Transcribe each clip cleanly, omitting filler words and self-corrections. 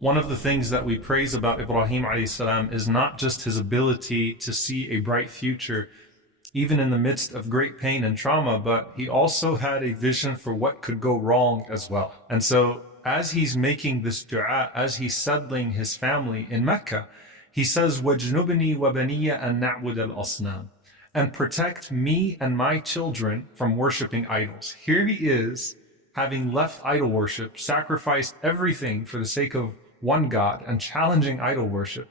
One of the things that we praise about Ibrahim Alaihissalam is not just his ability to see a bright future, even in the midst of great pain and trauma, but he also had a vision for what could go wrong as well. And so as he's making this dua, as he's settling his family in Mecca, he says, وَاجْنُبْنِي وَبَنِيَّ أَن نَعْبُدَ الْأَصْنَامِ, and protect me and my children from worshiping idols. Here he is, having left idol worship, sacrificed everything for the sake of one God and challenging idol worship,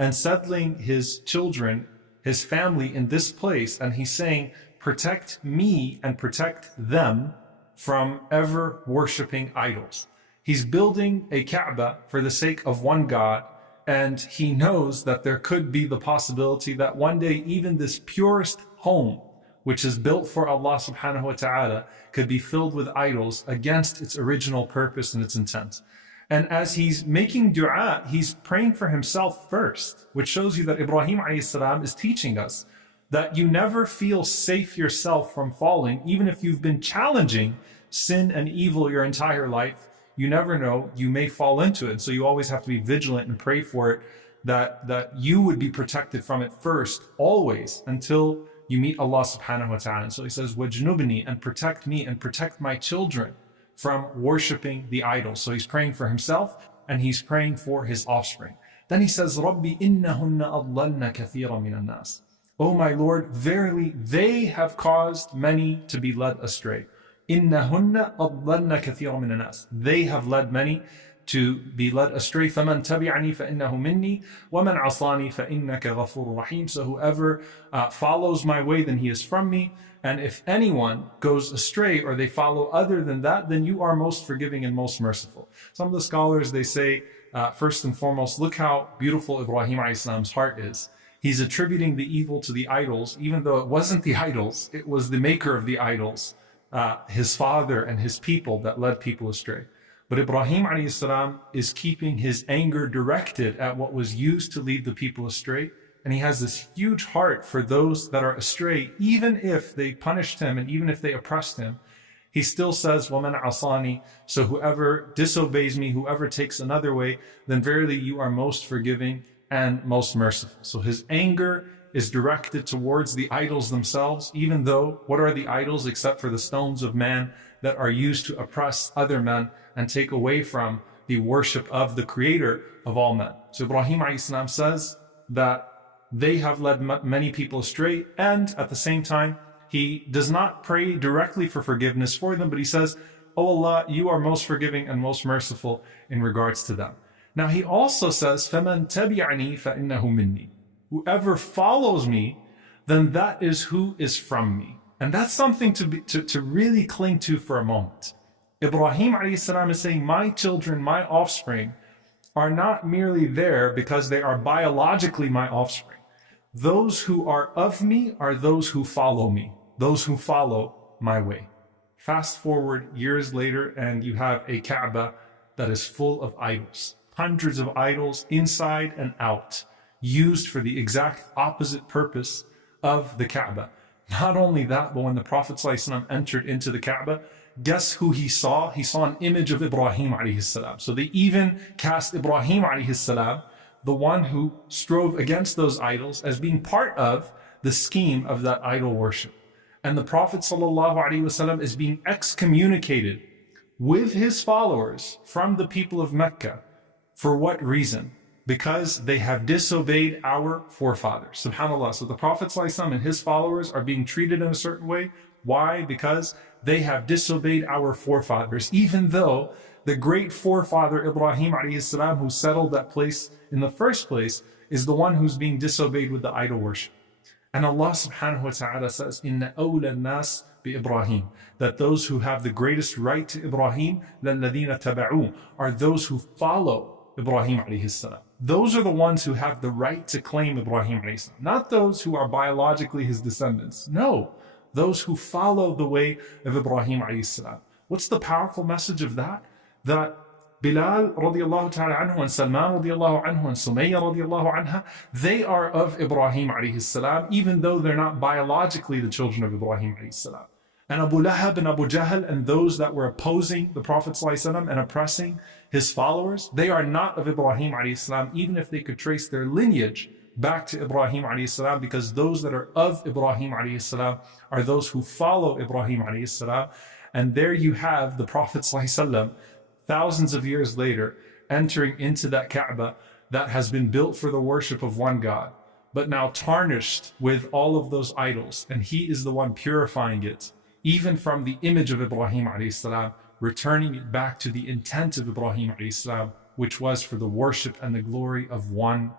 and settling his children, his family in this place. And he's saying, protect me and protect them from ever worshiping idols. He's building a Kaaba for the sake of one God, and he knows that there could be the possibility that one day even this purest home, which is built for Allah subhanahu wa ta'ala, could be filled with idols against its original purpose and its intent. And as he's making dua, he's praying for himself first, which shows you that Ibrahim Alaihissalam is teaching us that you never feel safe yourself from falling, even if you've been challenging sin and evil your entire life. You never know, you may fall into it. So you always have to be vigilant and pray for it, that you would be protected from it first, always, until you meet Allah subhanahu wa ta'ala. And so he says, وَجْنُبْنِي, and protect me and protect my children from worshiping the idols. So he's praying for himself and he's praying for his offspring. Then he says, رَبِّ إِنَّهُنَّ أَضْلَلْنَ كَثِيرًا مِنَ النَّاسِ. Oh my Lord, verily they have caused many to be led astray. إِنَّهُنَّ أَضْلَلْنَ كَثِيرًا مِنَ النَّاسِ. They have led many to be led astray. فَمَنْ تَبِعَنِي فَإِنَّهُ مِنِّي وَمَنْ عَصَانِي فَإِنَّكَ غَفُورٌ رَحِيمٌ. So whoever follows my way, then he is from me. And if anyone goes astray or they follow other than that, then you are most forgiving and most merciful. Some of the scholars, they say, first and foremost, look how beautiful Ibrahim Alaihissalam's heart is. He's attributing the evil to the idols, even though it wasn't the idols, it was the maker of the idols, his father and his people, that led people astray. But Ibrahim Alaihissalam is keeping his anger directed at what was used to lead the people astray. And he has this huge heart for those that are astray, even if they punished him and even if they oppressed him. He still says, وَمَنْ عَصَانِي, so whoever disobeys me, whoever takes another way, then verily you are most forgiving and most merciful. So his anger is directed towards the idols themselves, even though, what are the idols except for the stones of man that are used to oppress other men and take away from the worship of the creator of all men. So Ibrahim Alaihissalam says that they have led many people astray, and at the same time, he does not pray directly for forgiveness for them, but he says, "Oh Allah, you are most forgiving and most merciful in regards to them." Now he also says, فَمَنْ تَبِعَنِي فَإِنَّهُ مِنِّي. Whoever follows me, then that is who is from me. And that's something to really cling to for a moment. Ibrahim Alaihissalam is saying, my children, my offspring, are not merely there because they are biologically my offspring. Those who are of me are those who follow me, those who follow my way. Fast forward years later, and you have a Kaaba that is full of idols. Hundreds of idols inside and out, used for the exact opposite purpose of the Kaaba. Not only that, but when the Prophet ﷺ entered into the Kaaba, guess who he saw? He saw an image of Ibrahim Alaihissalam. So they even cast Ibrahim Alaihissalam, the one who strove against those idols, as being part of the scheme of that idol worship. And the Prophet ﷺ is being excommunicated with his followers from the people of Mecca. For what reason? Because they have disobeyed our forefathers. SubhanAllah. So the Prophet ﷺ and his followers are being treated in a certain way. Why? Because they have disobeyed our forefathers, even though the great forefather Ibrahim Alaihissalam, who settled that place in the first place, is the one who's being disobeyed with the idol worship. And Allah subhanahu wa ta'ala says, إِنَّ أَوْلَى النَّاسِ بِإِبْرَاهِيمَ, that those who have the greatest right to Ibrahim, لَلَّذِينَ تَبَعُوهُ, are those who follow Ibrahim Alaihissalam. Those are the ones who have the right to claim Ibrahim Alaihissalam, not those who are biologically his descendants. No, those who follow the way of Ibrahim Alaihissalam. What's the powerful message of that? That Bilal radiallahu ta'ala anhu and Salman radiallahu anhu and Sumayya radiallahu anha, they are of Ibrahim Alaihissalam, even though they're not biologically the children of Ibrahim Alaihissalam. And Abu Lahab and Abu Jahl and those that were opposing the Prophet ﷺ and oppressing his followers, they are not of Ibrahim Alaihissalam, even if they could trace their lineage back to Ibrahim Alaihissalam, because those that are of Ibrahim Alaihissalam are those who follow Ibrahim Alaihissalam. And there you have the Prophet ﷺ, thousands of years later, entering into that Kaaba that has been built for the worship of one God, but now tarnished with all of those idols. And he is the one purifying it, even from the image of Ibrahim Alaihissalam, returning it back to the intent of Ibrahim Alaihissalam, which was for the worship and the glory of one